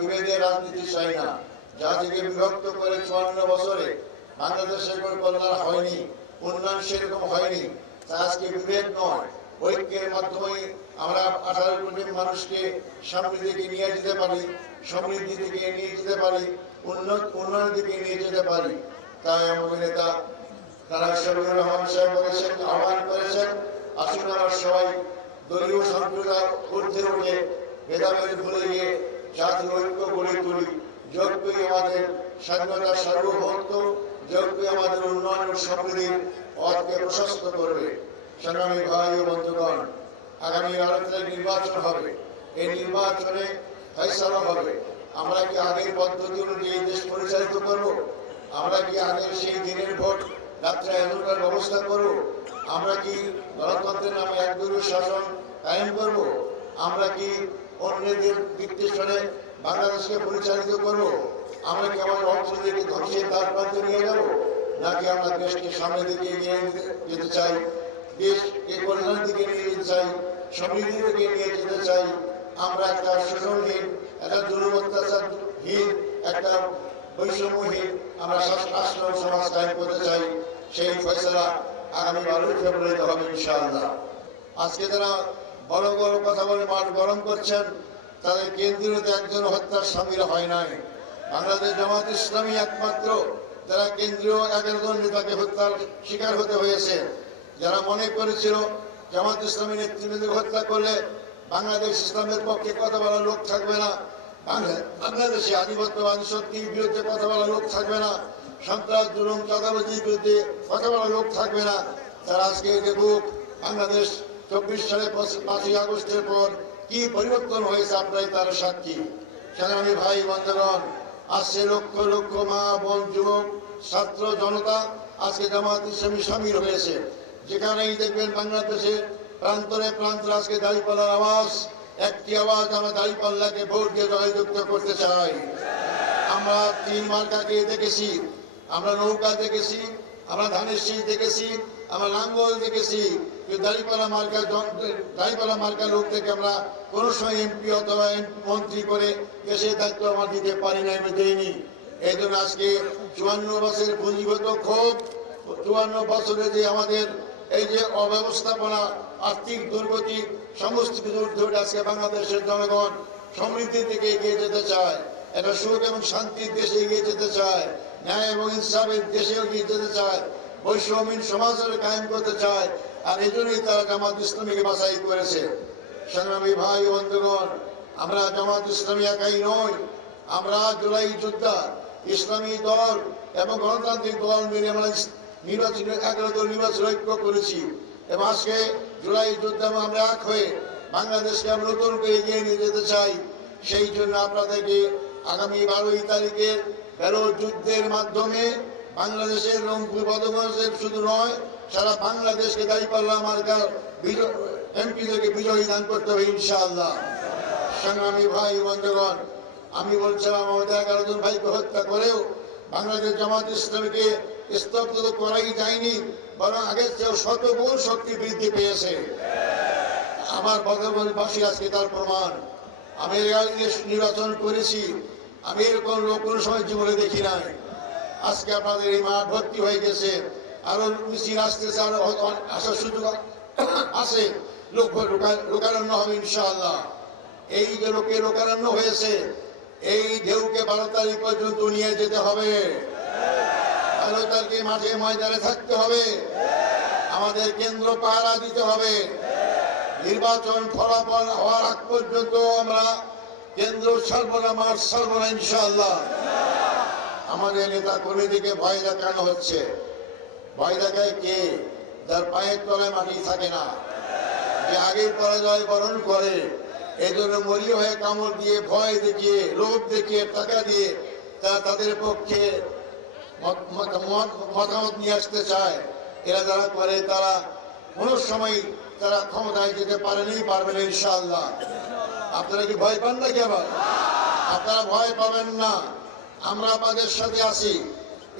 বিভেদের রাজনীতি চাই না। জাতিকে বিভক্ত করে 54 বছরে বাংলাদেশের কোনো কল্যাণ হয়নি, উন্নয়ন সেরকম হয়নি। আজকে বিভেদ নয়, ঐক্যের মাধ্যমে আমরা 18 কোটি মানুষকে সামনের দিকে নিয়ে যেতে পারি, সমৃদ্ধি দিকে নিয়ে যেতে পারি, উন্নয়নের দিকে নিয়ে যেতে পারি। তাই আমাদের নেতা তারা শফিকুর রহমান সাহেব বলেছেন, আহ্বান করেছেন, আসুন আমরা সবাই দলীয় সম্প্রদায় ঊর্ধ্বে উঠে ভেদাভেদ ভুলে গিয়ে জাতীয় ঐক্য গড়ে তুলি। যোগ্যই আমাদের স্বাধীনতা, সার্বভৌমত্ব, যোগ্যই আমাদের উন্নয়ন ও সমৃদ্ধির পথকে প্রশস্ত করবে। সংগ্রামী ভাই ও বন্ধুগণ, আগামী 8 তারিখ নির্বাচন হবে। এই নির্বাচনে ফয়সালা হবে। আমরা কি আগের পদ্ধতি অনুযায়ী দেশ পরিচালিত করব? আমরা কি আগের সেই দিনের ভোট রাত্রে 11টার ব্যবস্থা করব? আমরা কি গণতন্ত্রের নামে একদলীয় শাসন কায়েম করব? আমরা কি অন্যদের নির্দেশনে বাংলাদেশকে পরিচালিত করব? আমরা কি আমাদের অর্থনীতিকে ধ্বংসের দ্বার প্রান্তে নিয়ে যাব, নাকি আমরা দেশকে সামনের দিকে এগিয়ে যেতে চাই, দেশকে কল্যাণের দিকে নিয়ে যেতে চাই, সমৃদ্ধির দিকে নিয়ে যেতে চাই? আমরা একটা শোষণহীন, একটা জুলুম অত্যাচারহীন, একটা বৈষম্যহীন আমরা রাষ্ট্র সমাজ কায়েম করতে চাই। সেই ফয়সালা আগামী 12 ফেব্রুয়ারিতে হবে ইনশাআল্লাহ। আজকে যারা বড় বড় কথা বলে মাঠ গরম করছেন, তাদের কেন্দ্রীয়তে একজন হত্যার সামিল হয় নাই। বাংলাদেশ জামাত ইসলামী একমাত্র যারা কেন্দ্রীয় 11 জন নেতাকে হত্যার শিকার হতে হয়েছে। যারা মনে করেছিল জামাত ইসলামী নেতৃবৃন্দকে হত্যা করলে বাংলাদেশ ইসলামের পক্ষে কথা বলার লোক থাকবে না, বাংলাদেশে আধিপত্যবাদী শক্তির বিরুদ্ধে কথা বলার লোক থাকবে না, সন্ত্রাস, জুলুম, চাঁদাবাজির বিরুদ্ধে কথা বলার লোক থাকবে না, তারা আজকে দেখুক বাংলাদেশ 24 সালে 5ই আগস্টের পর কি পরিবর্তন হয়েছে, আপনারাই তার সাক্ষী। সংগ্রামী ভাই বন্ধুগণ, আজকে লক্ষ লক্ষ মা, বোন, যুবক, ছাত্র জনতা আজকে জামাত ইসলামী সামিল হয়েছে। যেখানেই দেখবেন বাংলাদেশের প্রান্তরে প্রান্তরে আজকে দাঁড়িপাল্লার আওয়াজ, একটি আওয়াজ, আমরা দাঁড়িপাল্লাকে ভোট দিয়ে জয়যুক্ত করতে চাই। আমরা 3 মার্কাকে দেখেছি, আমরা নৌকা দেখেছি, আমরা ধানের শীষ দেখেছি, আমরা লাঙ্গল দেখেছি, কিন্তু দাঁড়িপাল্লা মার্কা লোক থেকে আমরা কোনো সময় এমপি অথবা মন্ত্রী করে দেশের দায়িত্ব আমরা দিতে পারি না, আমি দেইনি। এই জন্য আজকে 54 বছরের পুঁজিগত ক্ষোভ, 54 বছরে যে আমাদের এই যে অব্যবস্থাপনা, আর্থিক দুর্গতি, সমস্ত কিছু উঠে আজকে বাংলাদেশের জনগণ সমৃদ্ধির দিকে এগিয়ে যেতে চায়, একটা সুখ এবং শান্তির দেশে এগিয়ে যেতে চায়, ন্যায় এবং ইনসাফের দেশে এগিয়ে যেতে চায়, বৈষম্যহীন সমাজের কায়েম করতে চায়। আর এই জন্যই তারা জামাত ইসলামীকে বাছাই করেছে। সংগ্রামী ভাই ও বন্ধুগণ, আমরা জামাত ইসলামী একাই নই, আমরা জুলাই যোদ্ধা, ইসলামী দল এবং গণতান্ত্রিক দল মিলে আমরা নির্বাচন 11 দল নির্বাচন ঐক্য করেছি। এবং আজকে জুলাই যোদ্ধা আমরা এক হয়ে বাংলাদেশকে আমরা নতুন করে এগিয়ে নিয়ে যেতে চাই। সেই জন্য আপনাদেরকে আগামী 12 তারিখের ব্যালট যুদ্ধের মাধ্যমে বাংলাদেশের রংপুর বদমাসের শুধু নয়, সারা বাংলাদেশকে দাঁড়িপাল্লা মার্কার এমপিদেরকে বিজয়ী দান করতে হবে ইনশাআল্লাহ। সংগ্রামী ভাই বন্ধুগণ, আমি বলছিলাম আমাদের 11 জন ভাইকে হত্যা করেও বাংলাদেশ জামাত ইসলামীকে স্তব্ধ করাই যায়নি, বরং আগের চেয়েও শতগুণ শক্তি বৃদ্ধি পেয়েছে। আমার বদরবাসী আজকে তার প্রমাণ। আমি নির্বাচন করেছি, আমি এরকম লোক কোনো সময় জীবনে দেখি নাই। আজকে আপনাদের এই মাঠ ভর্তি হয়ে গেছে, আরো মিছিল আসতেছে, আরো আসার সুযোগ আছে, লোক লোকারণ্য হবে ইনশাআল্লাহ। এই যে লোকের লোকারণ্য হয়েছে, এই ঢেউকে 12 তারিখ পর্যন্ত নিয়ে যেতে হবে। 12 তারিখে মাঠে ময়দানে থাকতে হবে, আমাদের কেন্দ্র পাহারা দিতে হবে। নির্বাচন ফলাফল হওয়ার আগ পর্যন্ত আমরা কেন্দ্র ছাড়বনা, মাঠ ছাড়বনা ইনশাআল্লাহ। আমাদের নেতা কর্মীদেরকে ভয় দেখানো হচ্ছে। ভয় দেখায় কে? যার পায়ের তলায় মাটি থাকে না, যে আগের পরাজয় বরণ করে, এই জন্য মরিয়া হয়ে কামড় দিয়ে, ভয় দেখিয়ে, লোভ দেখিয়ে, টাকা দিয়ে তারা তাদের পক্ষে মতামত নিয়ে আসতে চায়। এরা যারা করে তারা কোনো সময় তারা ক্ষমতায় যেতে পারবে না ইনশাআল্লাহ। আপনারা কি ভয় পান নাকি? আবার আপনারা ভয় পাবেন না, আমরা আপনাদের সাথে আছি।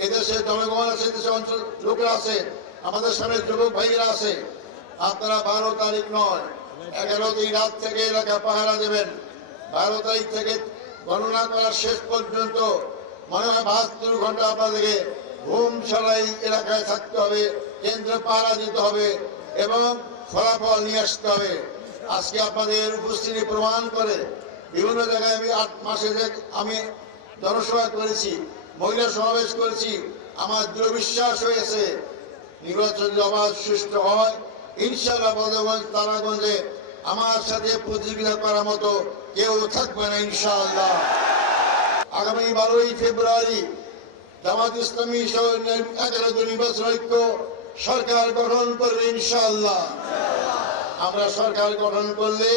এদেশে জনগণ আছে, দেশের অঞ্চল লোকেরা আছে, আমাদের সামনে যুবক ভাইয়েরা আছে। আপনারা 12 তারিখ নয়, 11 দিন রাত থেকে এলাকা পাহারা দেবেন। 12 তারিখ থেকে গণনা করার শেষ পর্যন্ত মনে হয় 72 ঘন্টা আপনাদেরকে ঘুম ছাড়াই এলাকায় থাকতে হবে, কেন্দ্র পাহারা দিতে হবে এবং ফলাফল নিয়ে আসতে হবে। আজকে আপনাদের উপস্থিতি প্রমাণ করে বিভিন্ন জায়গায় আমি 8 মাসে আমি জনসভা করেছি, মহিলা সমাবেশ করেছি। আমার দৃঢ় বিশ্বাস হয়েছে নির্বাচন যদি অবাধ সুষ্ঠু হয়, ইনশাআল্লাহ বদরগঞ্জ তারাগঞ্জে আমার সাথে প্রতিযোগিতা করার মতো কেউ থাকবে না ইনশাআল্লাহ। আগামী 12ই ফেব্রুয়ারি জামাত ইসলামী সহ 11 নির্বাচন ঐক্য সরকার গঠন করবে ইনশাআল্লাহ। আমরা সরকার গঠন করলে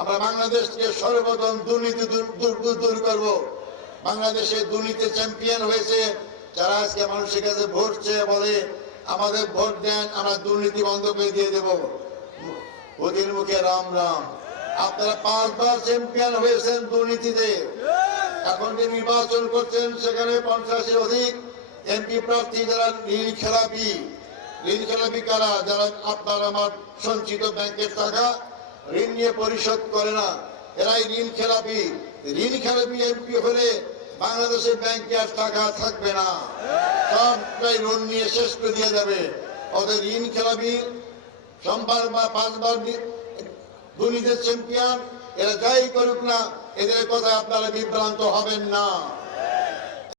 আমরা বাংলাদেশকে সর্বপ্রথম দুর্নীতি দূর করব। বাংলাদেশে দুর্নীতি চ্যাম্পিয়ন হয়েছে যারা আজকে মানুষের কাছে ভোট চেয়ে বলে আমাদের ভোট দেন, আমরা দুর্নীতি বন্ধ করে দিয়ে দেব। ওদের মুখে রাম রাম। আপনারা 5 বার চ্যাম্পিয়ন হয়েছেন দুর্নীতিতে, এখন যে নির্বাচন করছেন সেখানে 50-এর অধিক এমপি প্রার্থী যারা ঋণ খেলাপি কারা, যারা আপনার আমার সঞ্চিত ব্যাংকের টাকা ঋণ নিয়ে পরিশোধ করে না, এরাই ঋণ খেলাপি এমপি হলে বাংলাদেশের ব্যাংকে আর টাকা থাকবে না, সবটাই লোন নিয়ে শেষ করে দিয়ে যাবে। ওদের ঋণ খেলাপি 5 বার দুর্নীতির চ্যাম্পিয়ন, এরা যাই করুক না, এদের কথা আপনারা বিভ্রান্ত হবেন না।